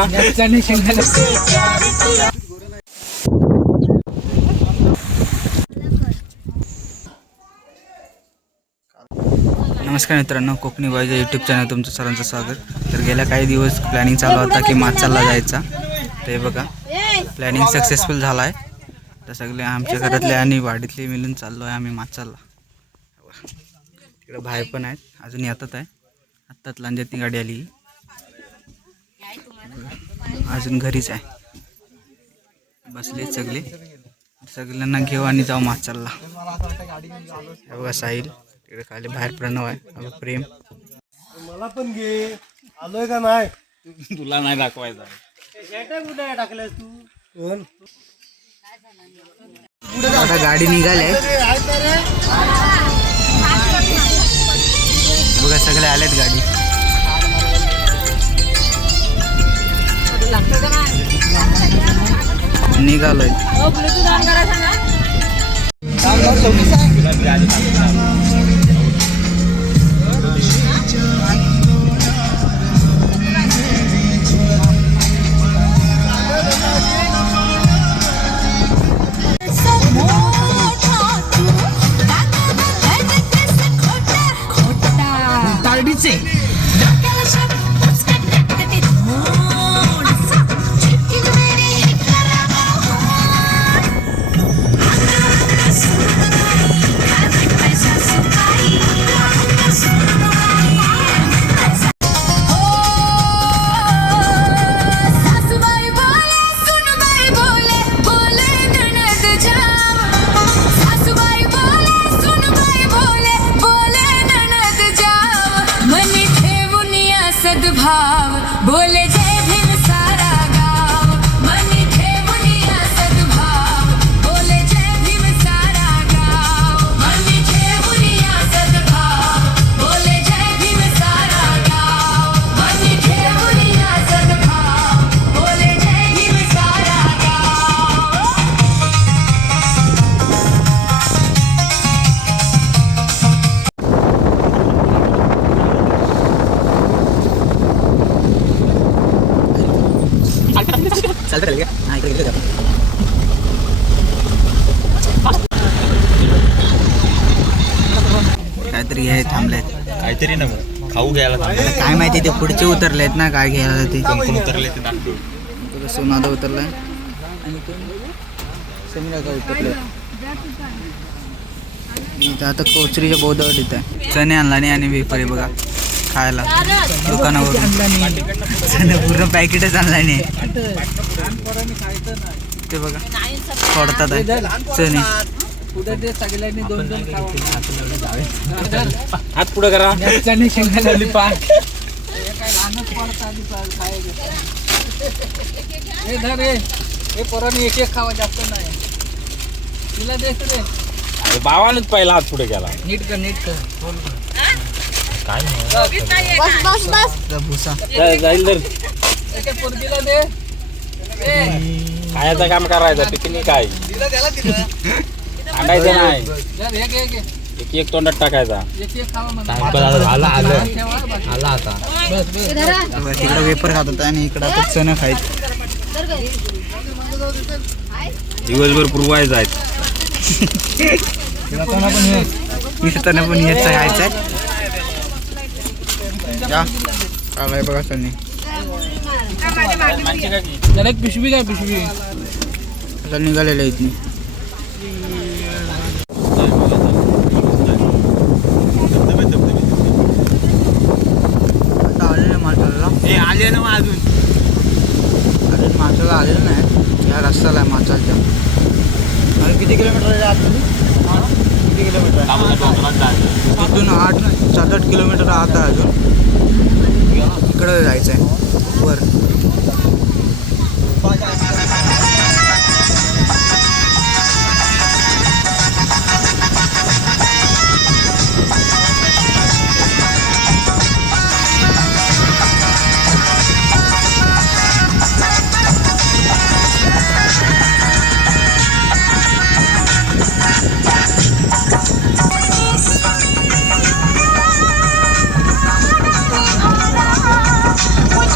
नमस्कार मित्रांनो, Konkani boys YouTube channel तुमचं सर्वांचं स्वागत. तर गेल्या काही दिवस प्लॅनिंग चालू होता की माचाला जायचा. ते बघा प्लॅनिंग सक्सेसफुल झाला आहे. तर सगळे आमच्या घरातले आणि वाडीतले मिळून चाललो आहे आम्ही माचाला. तिकडे बाहेर पण आहेत, अजून येतात आहे. आत्ताच लांजातनी गाडी आली, अजून घरीच आहे. बसले सगळ्यांना घेऊ आणि जाऊ माचाला. हे बघा साहिल तिकडे खाली, बाहेर प्रणव आहे, प्रेम. मला पण घे, आलोय का नाही? तुला नाही दाखवायचा. कुठे टाकलंस तू? कोण? आता गाडी निघाले बघा, सगळे आलेत गाडी. निघालोय. भाव बोले जय भीम सारा गाव, मनी ठेवूनिया सद्भाव बोले जय भीम सारा गाव, मनी ठेवूनिया सद्भाव बोले जय भीम सारा गाव, मनी ठेवूनिया सद्भाव बोले जय भीम सारा गाव. काहीतरी हे थांबलेत, काहीतरी ना खाऊ घ्यायला काय माहिती. ते पुढचे उतरलेत ना, काय घ्यायला ते उतरले ते दाखव. सोनादा उतरलाय आणि समीरा का उतरले. आता कोचरीच्या बोधावर येत आहे. चणे आणला नाही आणि वेफर बघा खायला दुकानावर. चणे पूर्ण पॅकेटच आणला नाही. ते बघा फोडतात आहे चणे. हात पुढे करा. चणे शेंगाली पाक एक एक खावा, जास्त नाही. तिला देत रे बाबानच पहिला हात पुढे केला. नीट कर काय भुसा जाईल तर पोरगीला दे. खायचं काम करायचं. पिकनिक काय आणायचं नाही, एक एक तोंडात टाकायचा. आला आता तिकडं वेपर खात होता आणि इकडं आता चणं खायचं. दिवसभर पुरवायचं आहे. मिळताना पण याचं खायचं आहे. आलाय बघा चणे. पिशवी काय पिशवी आता निघालेलं आहे. इथून आता आलेलं माचाला. हे आले ना अजून माचाला आलेलं नाही. या रस्त्याला आहे माचालच्या. अरे किती किलोमीटर आहे आतमध्ये? किती किलोमीटर आहे? इथून 7-8 किलोमीटर आत आहे. अजून इकडं जायचं आहे वर. When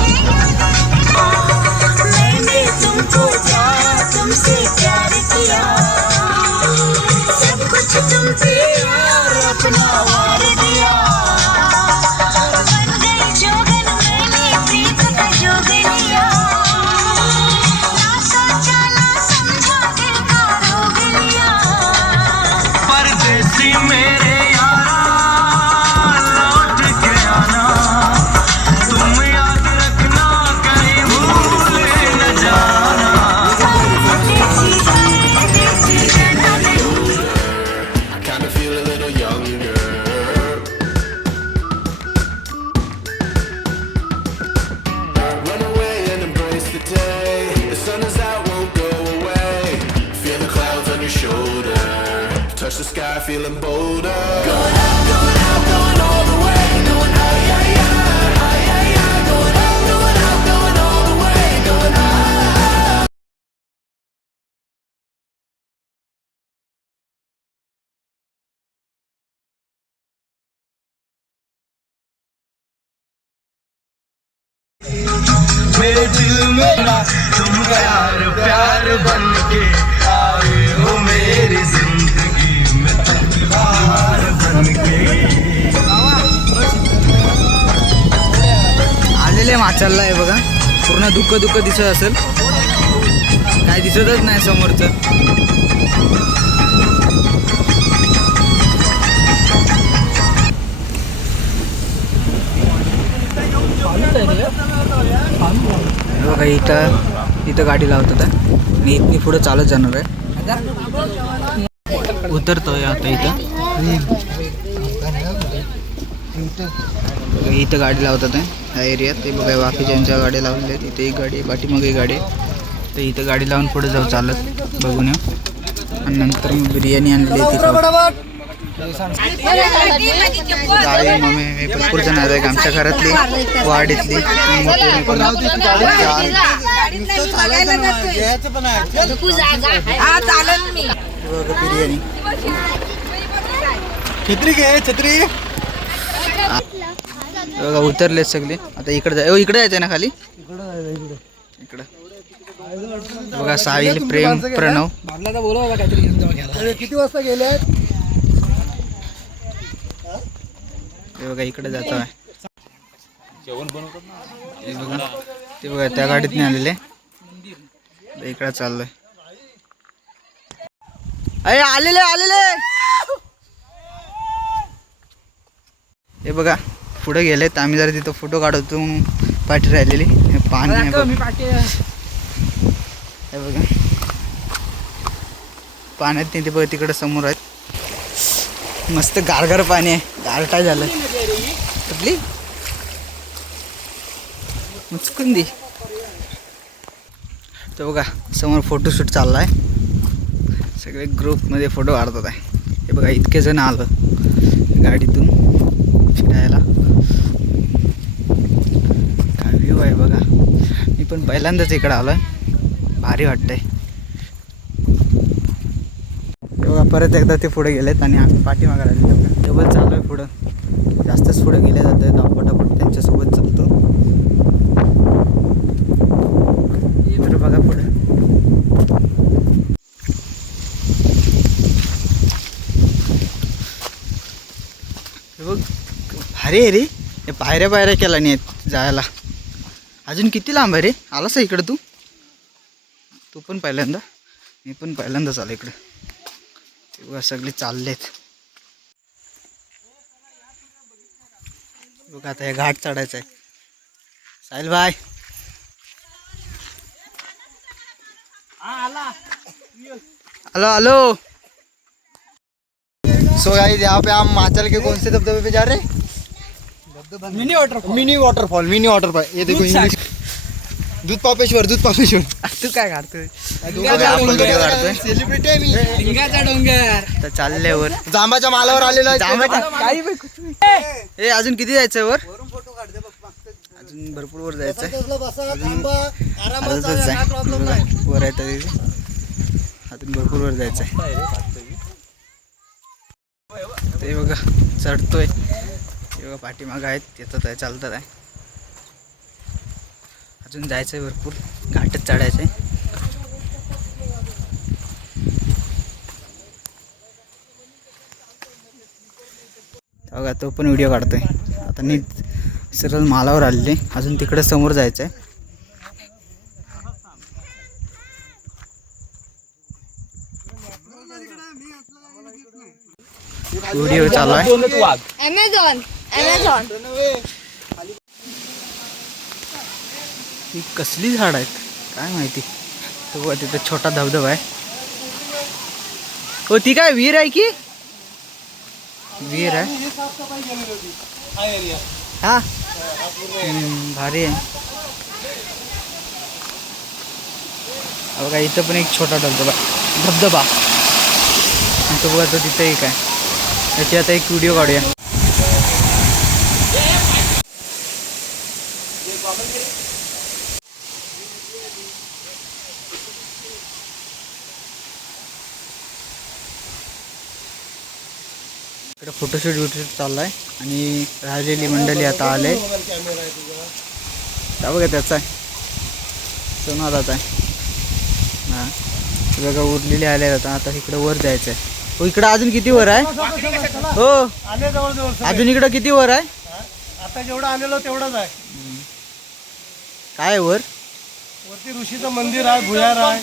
the sky, feeling bolder. Going up, going all the way. Going out, yeah, yeah, yeah, yeah. Going up, going all the way. Going up. मेरे दिल मेरा तुम प्यार प्यार बन के आए हो मेरी जिंदगी में तलवार बन के. आलेले माचालला आहे बघा. पूर्ण दुःख दिसत असेल, काय दिसतच नाही समोरचं. हे बघा इथं गाडी लावतात आहे आणि इथनी पुढे चालत जाणार आहे. उतरतोय आता इथं. इथं गाडी लावतात आहे ह्या एरियात. ते बघा बाकीच्यांच्या गाड्या लावलेल्या आहेत. इथे एक गाडी आहे, पाठीमागे एक गाडी आहे. तर इथं गाडी लावून पुढे जाऊ चालत बघून येऊ. आणि नंतर मग बिर्याणी आणली आहे तिथं. आई मम्मी मी भरपूर जण आहे आमच्या घरातली, वाडीतली बिर्याणी. छत्री घे छत्री. बघा उतरलेत सगळे. आता इकडे जायचंय ना खाली. इकडं बघा साहिल, प्रेम, प्रणव. किती वाजता गेले? ते बघा इकडे जातो आहे. जेवण बनवतात ना. ते बघा त्या गाडीत नाही आलेले. इकडे चाललोय. अरे आलेले. हे बघा पुढे गेलेत. आम्ही जरा तिथं फोटो काढतो म्हणून पाठी राहिलेली. पाणी आहे बघा. हे बघा पाण्यात नाही ते बघा तिकडे समोर आहेत. मस्त गारगार पाणी आहे. गारटा झालं कुठली मुचकुंदी. तर बघा समोर फोटोशूट चालला आहे. सगळे ग्रुपमध्ये फोटो काढतात आहे. हे बघा इतके जण आलं गाडीतून फिरायला. काय व्ह्यू आहे बघा. मी पण पहिल्यांदाच इकडं आलो आहे. भारी वाटतंय. बघा परत एकदा ते पुढे गेलेत आणि आम्ही पाठीमागे राहिलो. डबल चालू आहे पुढं. जास्तच पुढे गेले जात आहेत. पटापट त्यांच्यासोबत चालतो. तर बघा पुढं बघ भारी आहे रे. हे पायऱ्या केला नाही आहेत जायला. अजून किती लांब आहे रे. आलास इकडं तू पण पहिल्यांदा. मी पण पहिल्यांदाच आलो इकडं. बघा सगळे चाललेत. बघा आता हे घाट चढायचं आहे. साहिल भाई हेलो. सो गाइस यहाँ पे हम हिमाचल के कौन से दबदबे पे जा रहे हैं? Mini waterfall. ये देखो इंग्लिश. दूध पापेश्वर. तू काय काढतोय? सेलिब्रिटी आहे मी. तर चालल्यावर जांबाच्या मालावर आलेलो आहे. हे अजून किती जायचंय वर? अजून भरपूर वर जायचंय. वर आहे तरी अजून भरपूर वर जायचंय. ते बघा चढतोय. ते बघा पाठीमागं आहेत. येतात आहे चालतात आहे. अजून जायचंय भरपूर. घाटच चढायचंय. बघा तो पण व्हिडिओ काढतोय. आता नीट सरळ मालावर आलेले. अजून तिकडे समोर जायचंय. व्हिडिओ चालू आहे. Amazon. ही कसली झाड आहेत काय माहिती. तो बघा तिथं छोटा धबधबा आहे. हो ती काय विहीर आहे की? विहीर आहे हा. भारी आहे. बघा इथं पण एक छोटा धबधबा. आणि तो बघा तो तिथे एक आहे. त्याची आता एक व्हिडिओ काढूया. इकडे फोटोशूट चाललाय आणि राहिलेली मंडळी आता आले. बघा त्याचा आहे सोनादाचा आहे. हां बघा उरलेले आले आता. आता इकडं वर जायचं आहे. हो इकडं अजून किती वर आहे? हो आले जवळ अजून इकडं किती वर आहे? आता जेवढं आलेलो तेवढंच आहे. काय वर? वरती ऋषीचं मंदिर आहे, भुयार आहे.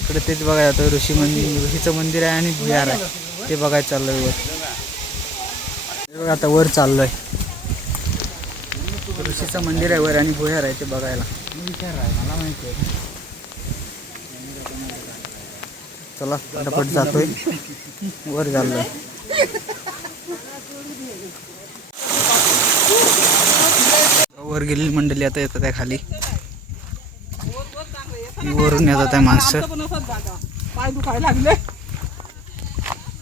इकडे तेच बघायला जातं. ऋषीचं मंदिर आहे आणि भुयार आहे ते बघायला चाललोय वर. हे बघा आता वर चाललोय. ऋषीचं मंदिर आहे वर आणि भुयार आहे ते बघायला. मला माहिती आहे. चला फटाफट जातोय वर चाललोय. वर गेलेली मंडळी आता येतात आहे खाली. वरून येतात आहे माणसं.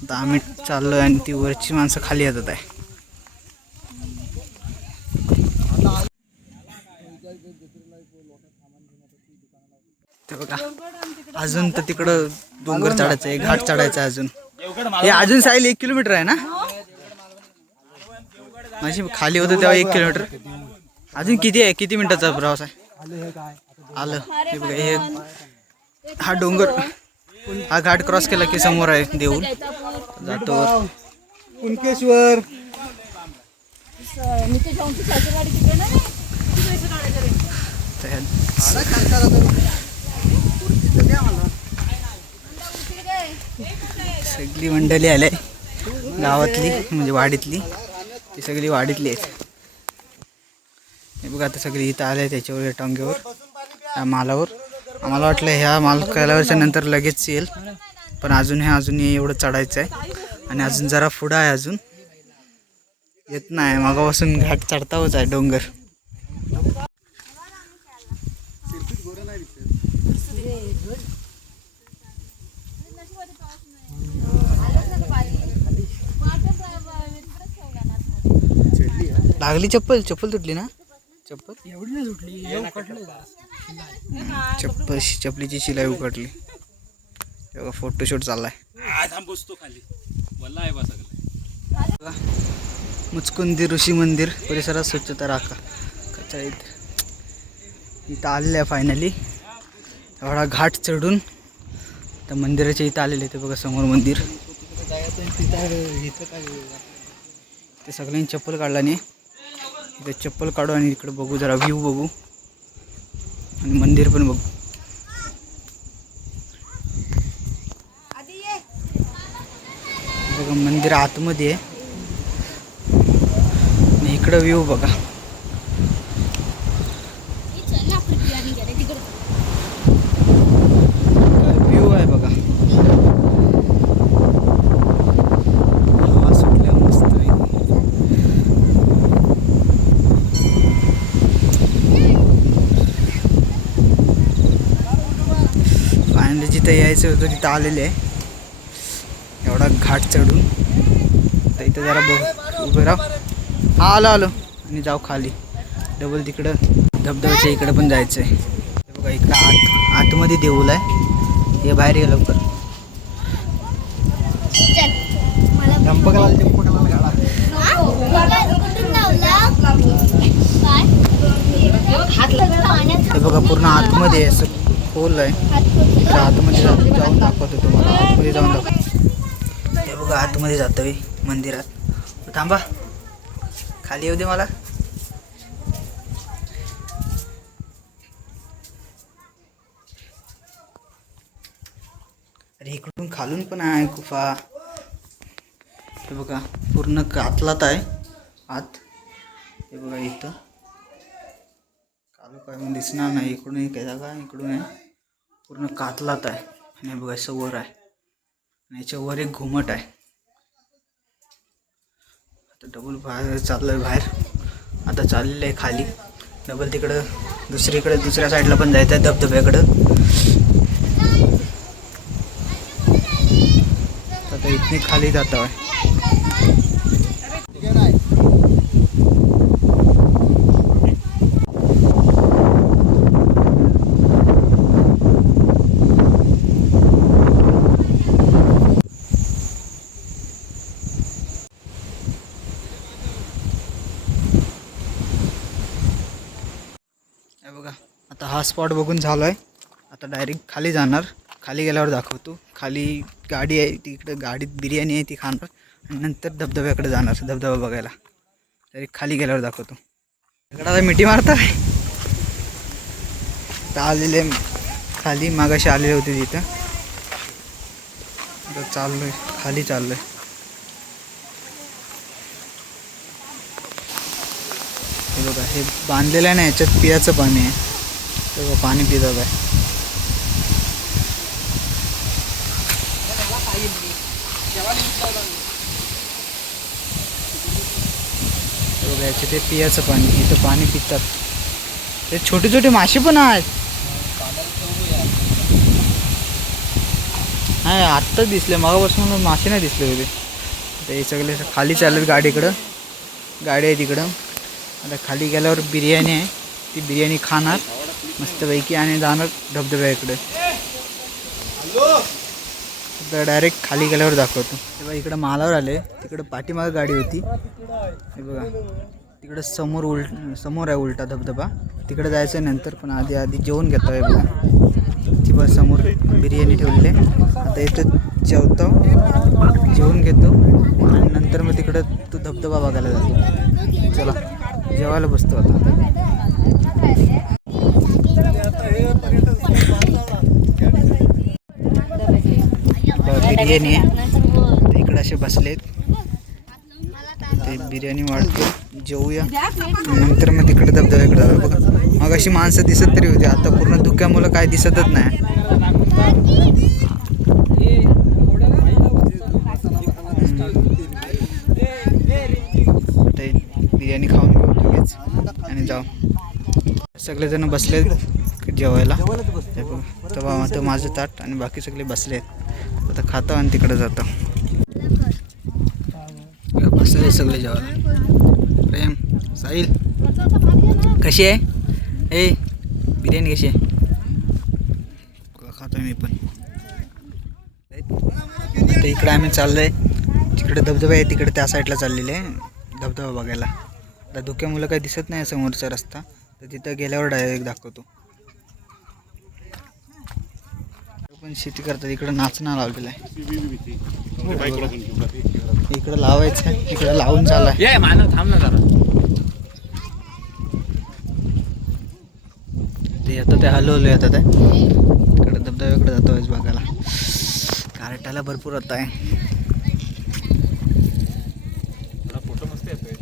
आता आम्ही चाललोय आणि ती वरची माणसं खाली येतात आहे. ते बघा अजून तर तिकडं डोंगर चढायचं आहे, घाट चढायचा आहे अजून. हे अजून साईल 1 किलोमीटर आहे ना? माझी खाली होतं तेव्हा 1 किलोमीटर. अजून किती आहे? किती मिनिटाचा प्रवास आहे? आलं हे बघा. हे हा डोंगर हा घाट क्रॉस केला की समोर आहे देऊळ. जातो कुणकेश्वर. सगळी मंडळी आले गावातली म्हणजे वाडीतली. ती सगळी वाडीतली आहेत. हे बघा आता सगळी इथं आले त्याच्यावर टांगेवर त्या मालावर. आम्हाला वाटलं ह्या माल केल्यावरच्या नंतर लगेच येईल पण अजून एवढं चढायचं आहे आणि अजून जरा पुढं आहे. अजून येत नाही. मागापासून घाट चढताच आहे डोंगर. लागली चप्पल तुटली ना? चप्पल एवढी नाही तुटली. चपलीची शिलाई उघडली. तेव्हा फोटोशूट चाललाय. मुचकुंदी ऋषी मंदिर परिसरात स्वच्छता राखा. कचरा इथं आलेलं आहे फायनली. एवढा घाट चढून त्या मंदिराच्या इथं आलेले. ते बघा समोर मंदिर. ते सगळ्यांनी चप्पल काढला नाही. इथे चप्पल काढू आणि इकडे बघू जरा व्ह्यू बघू आणि मंदिर पण बघू. बघा मंदिर आतमध्ये आहे आणि इकडं व्ह्यू बघा. व्ह्यू आहे बघा. हवा सुटल्या मस्त. फायनली जिथं यायचं होतं तिथं आलेले आहे. एवढा घाट चढून तर इथं जरा उभे राह. हा आलो आणि जाऊ खाली. डबल तिकडं धबधब्याच्या इकडं पण जायचं आहे. बघा इकडं आतमध्ये देऊळ आहे. हे बाहेर गेलं लवकर. ते बघा पूर्ण आतमध्ये असं खोल आहे. इकडं आतमध्ये जाऊन दाखवतो तुम्हाला. आतमध्ये जाऊन दाखवतो. हे बघा आतमध्ये जातोय मंदिरात. थांबा खाली येऊ दे मला. अरे इकडून खालून पण आहे गुफा. हे बघा पूर्ण कातलात आहे आत. हे बघा इथं कालू काय दिसणार नाही. इकडून काय जागा इकडून आहे. पूर्ण कातलात आहे आणि हे बघा असं वर आहे आणि याच्यावर एक घुमट आहे. आता डबल बाहेर चाललोय बाहेर. आता चाललेलं आहे खाली. डबल तिकडं दुसऱ्या साईडला पण जायचं आहे धबधब्याकडं. आता इथनी खाली जातो आहे. हे बघा आता हा स्पॉट बघून झालो आहे. आता डायरेक्ट खाली जाणार. खाली गेल्यावर दाखवतो. खाली गाडी आहे तिकडे, गाडीत बिर्याणी आहे ती खाणार आणि नंतर धबधब्याकडे जाणार, धबधबा बघायला. तरी खाली गेल्यावर दाखवतो. इकडे आता मिठी मारता आलेले खाली, मागाशी आलेले होते तिथं. आता चाललोय खाली, चाललोय. हे बघा हे बांधलेलं आहे ना, याच्यात पियाचं पाणी आहे. ते बघा पाणी पितात आहे. हे बघा याचे ते पियाचं पाणी, इथं पाणी पितात. ते छोटे छोटे मासे पण आहेत. नाही आत्ताच दिसले, मगापासून मासे नाही दिसले होते. ते सगळे खाली चाललेत गाडीकडं. गाडी आहे तिकडं. आता खाली गेल्यावर बिर्याणी आहे, ती बिर्याणी खाणार मस्तपैकी आणि जाणार धबधब्याकडे. तर डायरेक्ट खाली गेल्यावर दाखवतो. तेव्हा इकडं मालावर आले, तिकडं पाठीमागं गाडी होती. हे बघा तिकडं समोर आहे उलटा धबधबा. तिकडे जायचं नंतर, पण आधी जेवण घेतो आहे बघा. ती बस समोर बिर्याणी ठेवली आहे. आता इथं जेवतो, जेवून घेतो आणि नंतर मग तिकडं तो धबधबा बघायला जातो. चला जेवायला बसतो आता. बिर्याणी आहे इकडे, असे बसलेत. ते बिर्याणी वाढतो, जेवूया नंतर मग तिकडे धबधब्याकडे जाऊ. बघा मग अशी माणसं दिसत तरी होती, आता पूर्ण धुक्यामुळं काय दिसतच नाही. ते बिर्याणी खाऊन घेऊ लगेच आणि जाऊ. सगळेजण बसलेत जेवायला. तेव्हा तर माझं ताट आणि बाकी सगळे बसलेत. आता खातो आणि तिकडे जातो. बसले सगळे जेवायला. प्रेम, साहिल कशी आहे? ए बिर्याणी कशी आहे? खातो मी पण. आता इकडे आम्ही चाललोय, तिकडे धबधबा आहे तिकडे, त्या साईडला चाललेले आहे धबधबा बघायला. आता धुक्यामुळं काही दिसत नाही समोरचा रस्ता, तर तिथं गेल्यावर डायरेक्ट दाखवतो. पण शेती करतात, इकडं नाचणं लावलेलं आहे. इकडं लावायचं आहे, इकडं लावून चाललाय. ते आता ते हलवलं आता ते इकडे धबधब्याकडे जातो बघायला. कार्टाला भरपूर आता आहे. फोटो मस्त येतोय.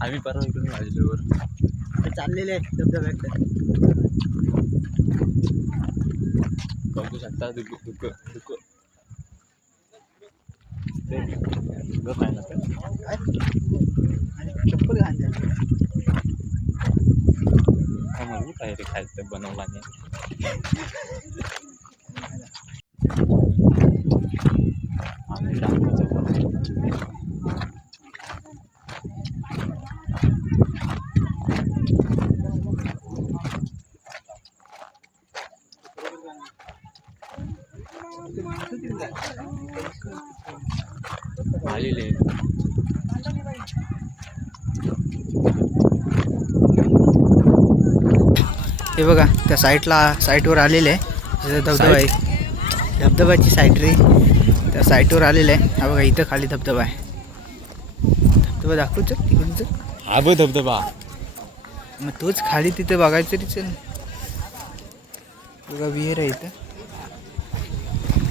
आम्ही परवा इकडून आलेल्यावर चाललेले आहे धबधब्याकडे. बघू शकता दुःख आहे ना चप्पल घालते काय रे खायचं बनवला नाही. आलेले हे बघा त्या साईटवर आलेले आहे. तिथं धबधबा आहे, धबधबाची साईट रे. त्या साईटवर आलेलं आहे. हा बघा इथं खाली धबधबा आहे. धबधबा दाखवतो तिकडूनच. हा बघ धबधबा. मग तोच खाली तिथे बघायचं तरी चल. बघा विहीर आहे इथं.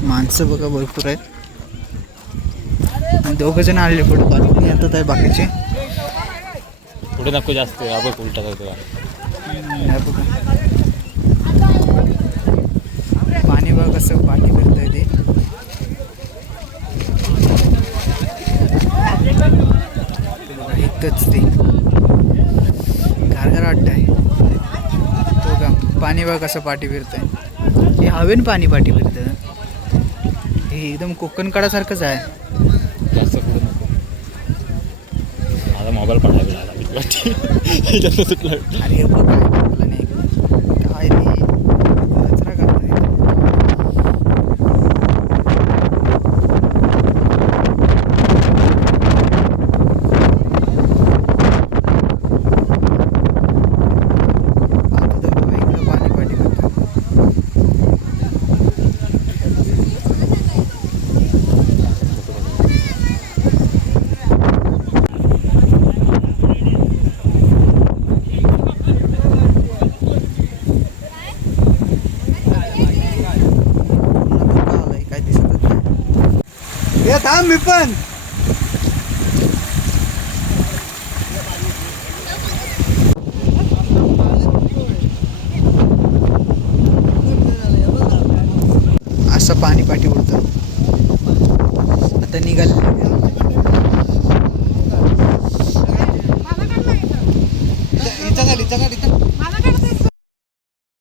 माणसं बघा भरपूर आहेत. दोघं जण आलेले पुढे, बाकी येतात आहे बाकीचे. पुढे नको जास्त. हा बघ उलटा धबधबा. हे बघा पाणी बघा कसं पाणी फिरतंय ते. बघा इथंच ते गारगार वाटतंय. तो का पाणी बघा कसं पाठी फिरतंय. हे हवेन पाणी पाठी फिरतं. हे एकदम कोकण कडासारखंच आहे. जास्त पुढे नको. माझा मोबाईल पडला बिळाला जास्त सुटला. अरे हे बघ काय मला नाही काय रे कचरा करताय. आता तर बघा इकडं पाणी पाठी फिरतं. काय दिसतच नाही. हे थांब मी पण असं पाणी पाठी उडतं. आता निघाल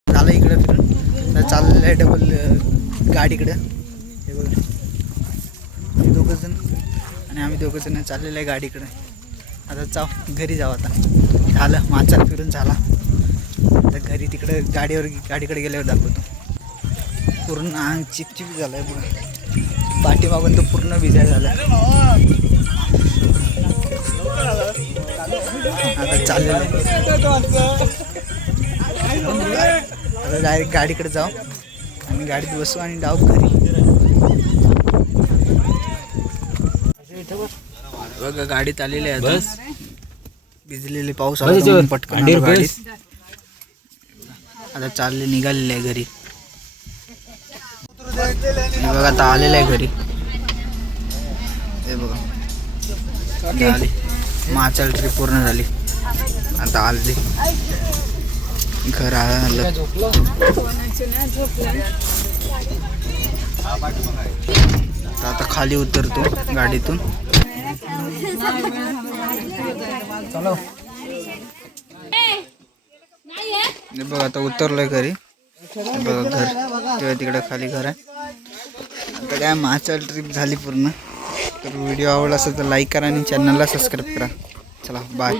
झालं इकडं फिरून. तर चाललेलं आहे डबल गाडीकडं. हे बघा हे दोघं जण आणि आम्ही दोघं जण चाललेलं आहे गाडीकडे. आता जाऊ घरी जाऊ. आता झालं माचाल फिरून झाला. आता घरी तिकडं गाडीकडे गेल्यावर दाखवतो. पूर्ण अंग चिपचिप झालं आहे बघा. पाठीमागून तो पूर्ण भिजायला झाला. आता चाललेलं आहे. आता डायरेक्ट गाडीकडे जाऊ आणि गाडीत बसू आणि जाऊ घरी. बघा गाडीत आलेले आहे बस. भिजलेले पाऊस आला म्हणून पटकन आलो गाडीत. आता चालले निघालेले आहे घरी. हे बघा आता आलेलं आहे घरी. हे बघा झाली माचाल ट्रिप पूर्ण झाली. आता आली घर आलं. आता खाली उतरतो गाडीतून. हे बघ आता उतरलोय घरी. हे बघा घर तेव्हा तिकडे खाली घर आहे. आता काय माचाल ट्रिप झाली पूर्ण. तर व्हिडिओ आवडला असेल तर लाईक करा आणि चॅनलला सबस्क्राईब करा. चला बाय.